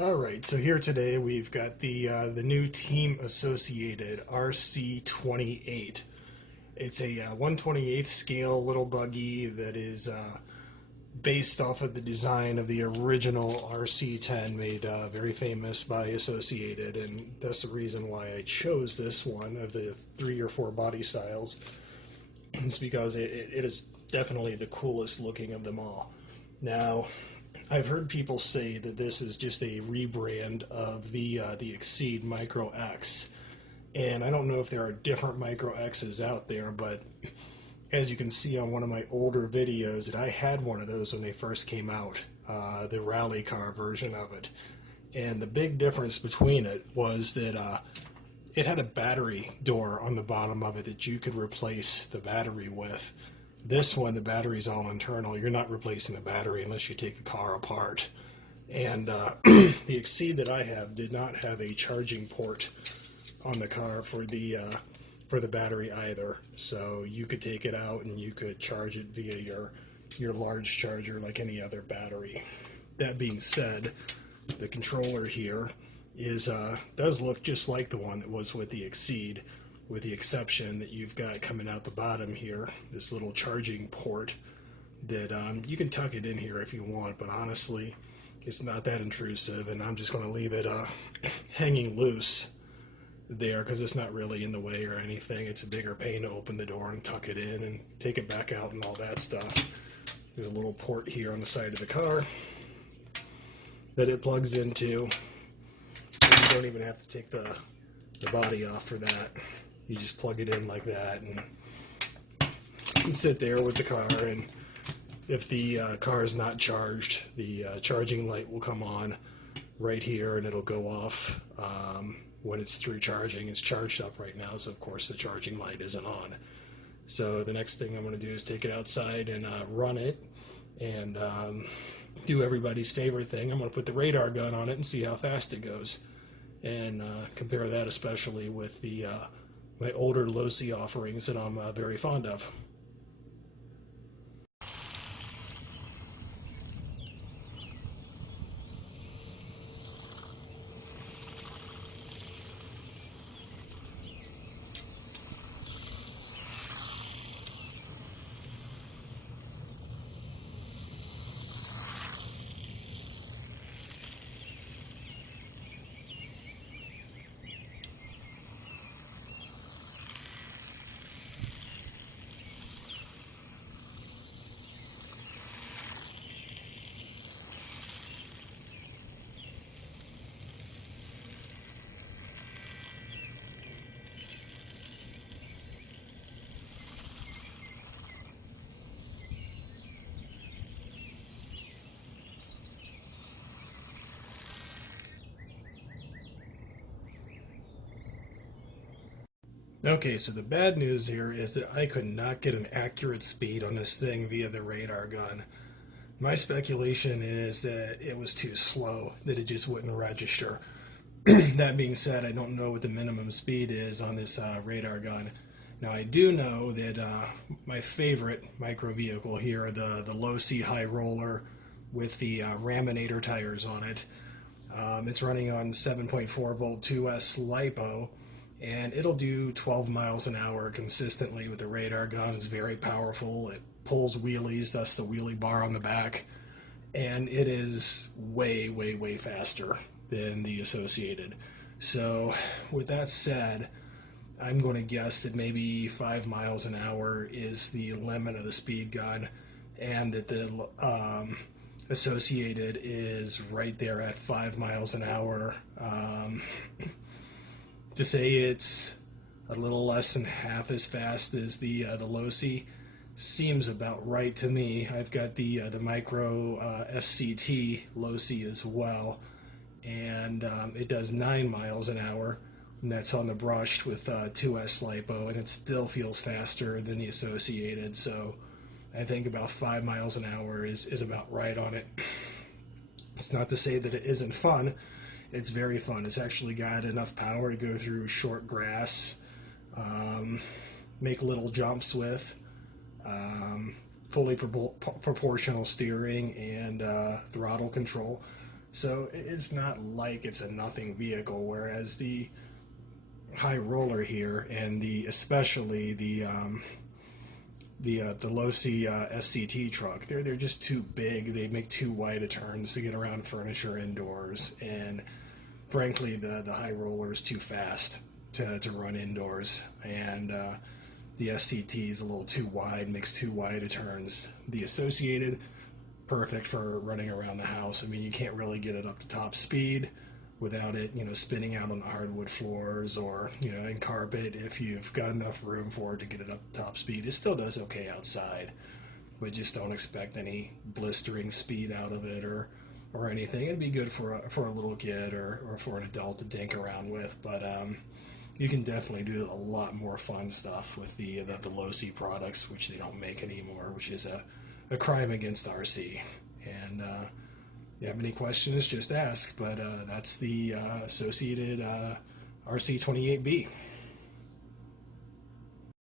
All right, so here today we've got the new team associated RC28. It's a 1/28th scale little buggy that is based off of the design of the original RC10, made very famous by Associated, and that's the reason why I chose this one of the 3 or 4 body styles. It's because it is definitely the coolest looking of them all. Now, I've heard people say that this is just a rebrand of the Exceed Micro X, and I don't know if there are different Micro X's out there, but as you can see on one of my older videos, that I had one of those when they first came out, the rally car version of it, and the big difference between it was that it had a battery door on the bottom of it that you could replace the battery with. This one, the battery's all internal. You're not replacing the battery unless you take the car apart. And the Exceed that I have did not have a charging port on the car for the battery either. So you could take it out and you could charge it via your large charger like any other battery. That being said, the controller here does look just like the one that was with the Exceed, with the exception that you've got coming out the bottom here this little charging port that you can tuck it in here if you want, but honestly it's not that intrusive, and I'm just going to leave it hanging loose there because it's not really in the way or anything. It's a bigger pain to open the door and tuck it in and take it back out and all that stuff. There's a little port here on the side of the car that it plugs into, and you don't even have to take the body off for that. You just plug it in like that, and you can sit there with the car, and if the car is not charged, the charging light will come on right here, and it'll go off when it's through charging. It's charged up right now, so of course the charging light isn't on. So the next thing I'm going to do is take it outside and run it, and do everybody's favorite thing. I'm going to put the radar gun on it and see how fast it goes, and compare that especially with the my older low-C offerings that I'm very fond of. Okay, so the bad news here is that I could not get an accurate speed on this thing via the radar gun. My speculation is that it was too slow, that it just wouldn't register. That being said, I don't know what the minimum speed is on this radar gun. Now, I do know that my favorite micro vehicle here, the low-C high roller with the Raminator tires on it, it's running on 7.4 volt 2S LiPo, and it'll do 12 miles an hour consistently with the radar gun. It's very powerful. It pulls wheelies, thus the wheelie bar on the back, and it is way, way, way faster than the Associated. So with that said, I'm going to guess that maybe 5 miles an hour is the limit of the speed gun, and that the Associated is right there at 5 miles an hour. To say it's a little less than half as fast as the low-C seems about right to me. I've got the micro SCT low-C as well, and it does 9 miles an hour, and that's on the brushed with 2S LiPo, and it still feels faster than the Associated. So I think about 5 miles an hour is about right on it. It's not to say that it isn't fun. It's very fun. It's actually got enough power to go through short grass, make little jumps with, fully proportional steering and throttle control. So it's not like it's a nothing vehicle, whereas the high roller here and especially the Losi SCT truck, they're just too big. They make too wide of turns to get around furniture indoors, and frankly, the high roller is too fast to run indoors, and the SCT is a little too wide, makes too wide of turns. The Associated, perfect for running around the house. I mean, you can't really get it up to top speed without it, spinning out on the hardwood floors or, in carpet. If you've got enough room for it to get it up to top speed, it still does okay outside, but just don't expect any blistering speed out of it or anything. It'd be good for a little kid or for an adult to dink around with, but you can definitely do a lot more fun stuff with the Losi products, which they don't make anymore, which is a crime against RC. And if you have any questions, just ask. But that's the Associated RC28b.